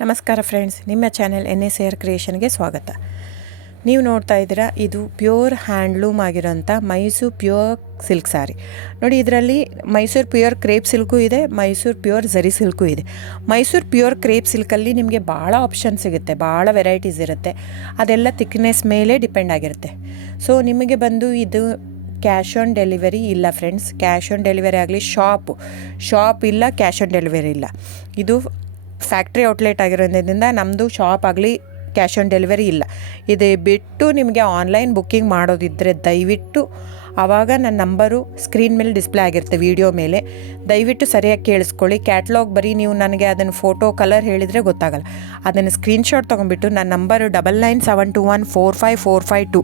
ನಮಸ್ಕಾರ ಫ್ರೆಂಡ್ಸ್, ನಿಮ್ಮ channel NSAR ಕ್ರಿಯೇಷನ್ಗೆ ಸ್ವಾಗತ. ನೀವು ನೋಡ್ತಾ ಇದ್ದೀರಾ, ಇದು ಪ್ಯೂರ್ ಹ್ಯಾಂಡ್ಲೂಮ್ ಆಗಿರೋಂಥ ಮೈಸೂರು ಪ್ಯೂರ್ ಸಿಲ್ಕ್ ಸ್ಯಾರಿ. ನೋಡಿ, ಇದರಲ್ಲಿ ಮೈಸೂರು ಪ್ಯೂರ್ ಕ್ರೇಪ್ ಸಿಲ್ಕು ಇದೆ, ಮೈಸೂರು ಪ್ಯೂರ್ ಝರಿ ಸಿಲ್ಕು ಇದೆ. ಮೈಸೂರು ಪ್ಯೂರ್ ಕ್ರೇಪ್ ಸಿಲ್ಕಲ್ಲಿ ನಿಮಗೆ ಭಾಳ ಆಪ್ಷನ್ ಸಿಗುತ್ತೆ, ಭಾಳ ವೆರೈಟೀಸ್ ಇರುತ್ತೆ. ಅದೆಲ್ಲ ಥಿಕ್ನೆಸ್ ಮೇಲೆ ಡಿಪೆಂಡ್ ಆಗಿರುತ್ತೆ. ಸೊ ನಿಮಗೆ ಬಂದು ಇದು ಕ್ಯಾಶ್ ಆನ್ ಡೆಲಿವರಿ ಇಲ್ಲ ಫ್ರೆಂಡ್ಸ್. ಕ್ಯಾಶ್ ಆನ್ ಡೆಲಿವರಿ ಆಗಲಿ, ಶಾಪ್ ಇಲ್ಲ, ಕ್ಯಾಶ್ ಆನ್ ಡೆಲಿವರಿ ಇಲ್ಲ. ಇದು ಫ್ಯಾಕ್ಟ್ರಿ ಔಟ್ಲೆಟ್ ಆಗಿರೋದ್ರಿಂದ ನಮ್ಮದು ಶಾಪ್ ಆಗಲಿ ಕ್ಯಾಶ್ ಆನ್ ಡೆಲಿವರಿ ಇಲ್ಲ. ಇದು ಬಿಟ್ಟು ನಿಮಗೆ ಆನ್ಲೈನ್ ಬುಕ್ಕಿಂಗ್ ಮಾಡೋದಿದ್ದರೆ ದಯವಿಟ್ಟು ಆವಾಗ ನನ್ನ ನಂಬರು ಸ್ಕ್ರೀನ್ ಮೇಲೆ ಡಿಸ್ಪ್ಲೇ ಆಗಿರುತ್ತೆ, ವಿಡಿಯೋ ಮೇಲೆ. ದಯವಿಟ್ಟು ಸರಿಯಾಗಿ ಕೇಳಿಸ್ಕೊಳ್ಳಿ. ಕ್ಯಾಟ್ಲಾಗ್ ಬರೀ ನೀವು ನನಗೆ ಅದನ್ನು ಫೋಟೋ ಕಲರ್ ಹೇಳಿದರೆ ಗೊತ್ತಾಗಲ್ಲ. ಅದನ್ನು ಸ್ಕ್ರೀನ್ಶಾಟ್ ತೊಗೊಂಡ್ಬಿಟ್ಟು ನನ್ನ ನಂಬರು 9972145452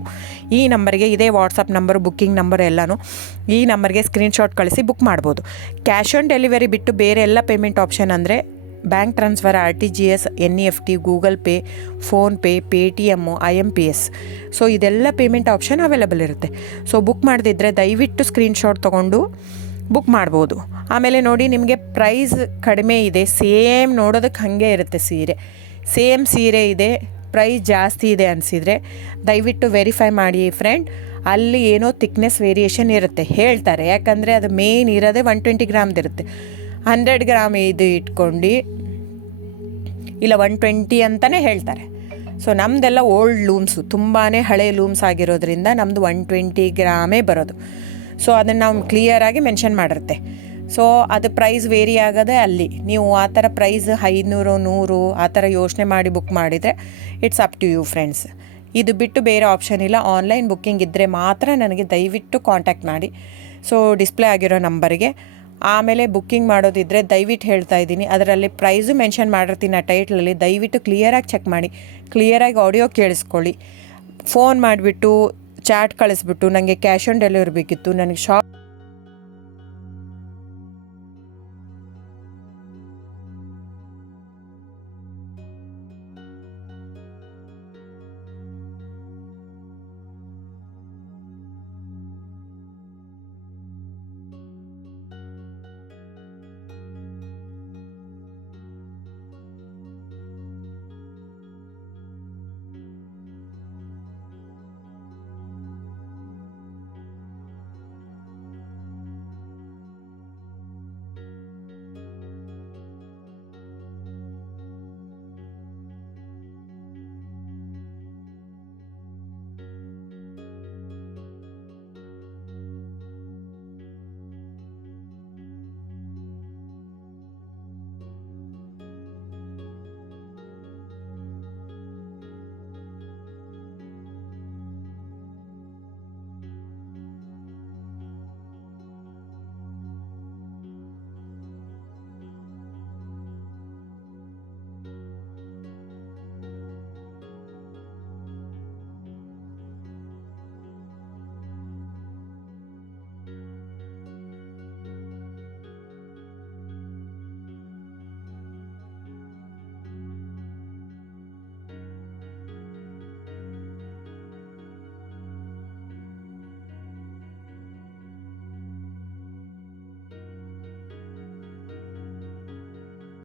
ಈ ನಂಬರ್ಗೆ, ಇದೇ ವಾಟ್ಸಪ್ ನಂಬರು, ಬುಕ್ಕಿಂಗ್ ನಂಬರ್ ಎಲ್ಲನೂ ಈ ನಂಬರ್ಗೆ ಸ್ಕ್ರೀನ್ಶಾಟ್ ಕಳಿಸಿ ಬುಕ್ ಮಾಡ್ಬೋದು. ಕ್ಯಾಶ್ ಆನ್ ಡೆಲಿವರಿ ಬಿಟ್ಟು ಬೇರೆ ಎಲ್ಲ ಪೇಮೆಂಟ್ ಆಪ್ಷನ್ ಅಂದರೆ bank transfer, RTGS, NEFT, Google pay, PhonePe, Paytm, IMPS. So ಇದೆಲ್ಲ ಪೇಮೆಂಟ್ ಆಪ್ಷನ್ ಅವೈಲೇಬಲ್ ಇರುತ್ತೆ. ಸೊ ಬುಕ್ ಮಾಡದಿದ್ದರೆ ದಯವಿಟ್ಟು ಸ್ಕ್ರೀನ್ಶಾಟ್ ತೊಗೊಂಡು ಬುಕ್ ಮಾಡ್ಬೋದು. ಆಮೇಲೆ ನೋಡಿ, ನಿಮಗೆ ಪ್ರೈಸ್ ಕಡಿಮೆ ಇದೆ, ಸೇಮ್ ನೋಡೋದಕ್ಕೆ ಹಾಗೆ ಇರುತ್ತೆ ಸೇಮ್ ಸೀರೆ ಇದೆ, ಪ್ರೈಸ್ ಜಾಸ್ತಿ ಇದೆ ಅನಿಸಿದರೆ ದಯವಿಟ್ಟು ವೆರಿಫೈ ಮಾಡಿ ಫ್ರೆಂಡ್. ಅಲ್ಲಿ ಏನೋ ಥಿಕ್ನೆಸ್ ವೇರಿಯೇಷನ್ ಇರುತ್ತೆ ಹೇಳ್ತಾರೆ, ಯಾಕಂದರೆ ಅದು ಮೇನ್ ಇರೋದೇ 120 ಗ್ರಾಮ್ದಿರುತ್ತೆ. 100 ಗ್ರಾಮ್ ಇದು ಇಟ್ಕೊಂಡು ಇಲ್ಲ 120 ಅಂತಲೇ ಹೇಳ್ತಾರೆ. ಸೊ ನಮ್ಮದೆಲ್ಲ ಓಲ್ಡ್ ಲೂಮ್ಸು, ತುಂಬಾ ಹಳೆ ಲೂಮ್ಸ್ ಆಗಿರೋದ್ರಿಂದ ನಮ್ಮದು 120 ಗ್ರಾಮೇ ಬರೋದು. ಸೊ ಅದನ್ನು ನಾವು ಕ್ಲಿಯರಾಗಿ ಮೆನ್ಷನ್ ಮಾಡಿರುತ್ತೆ. ಸೊ ಅದು ಪ್ರೈಸ್ ವೇರಿ ಆಗೋದೇ ಅಲ್ಲಿ. ನೀವು ಆ ಥರ ಪ್ರೈಸ್ 500, 100 ಆ ಥರ ಯೋಚನೆ ಮಾಡಿ ಬುಕ್ ಮಾಡಿದರೆ it's up to you friends. ಇದು ಬಿಟ್ಟು ಬೇರೆ ಆಪ್ಷನ್ ಇಲ್ಲ. ಆನ್ಲೈನ್ ಬುಕ್ಕಿಂಗ್ ಇದ್ದರೆ ಮಾತ್ರ ನನಗೆ ದಯವಿಟ್ಟು ಕಾಂಟ್ಯಾಕ್ಟ್ ಮಾಡಿ. ಸೊ ಡಿಸ್ಪ್ಲೇ ಆಗಿರೋ ನಂಬರಿಗೆ. ಆಮೇಲೆ ಬುಕ್ಕಿಂಗ್ ಮಾಡೋದಿದ್ದರೆ ದಯವಿಟ್ಟು ಹೇಳ್ತಾ ಇದ್ದೀನಿ, ಅದರಲ್ಲಿ ಪ್ರೈಸು ಮೆನ್ಷನ್ ಮಾಡಿರ್ತೀನಿ ಆ ಟೈಟ್ಲಲ್ಲಿ. ದಯವಿಟ್ಟು ಕ್ಲಿಯರಾಗಿ ಚೆಕ್ ಮಾಡಿ, ಕ್ಲಿಯರಾಗಿ ಆಡಿಯೋ ಕೇಳಿಸ್ಕೊಳ್ಳಿ. ಫೋನ್ ಮಾಡಿಬಿಟ್ಟು ಚಾಟ್ ಕಳಿಸ್ಬಿಟ್ಟು ನನಗೆ ಕ್ಯಾಶ್ ಆನ್ ಡೆಲಿವರಿ ಬೇಕಿತ್ತು, ನನಗೆ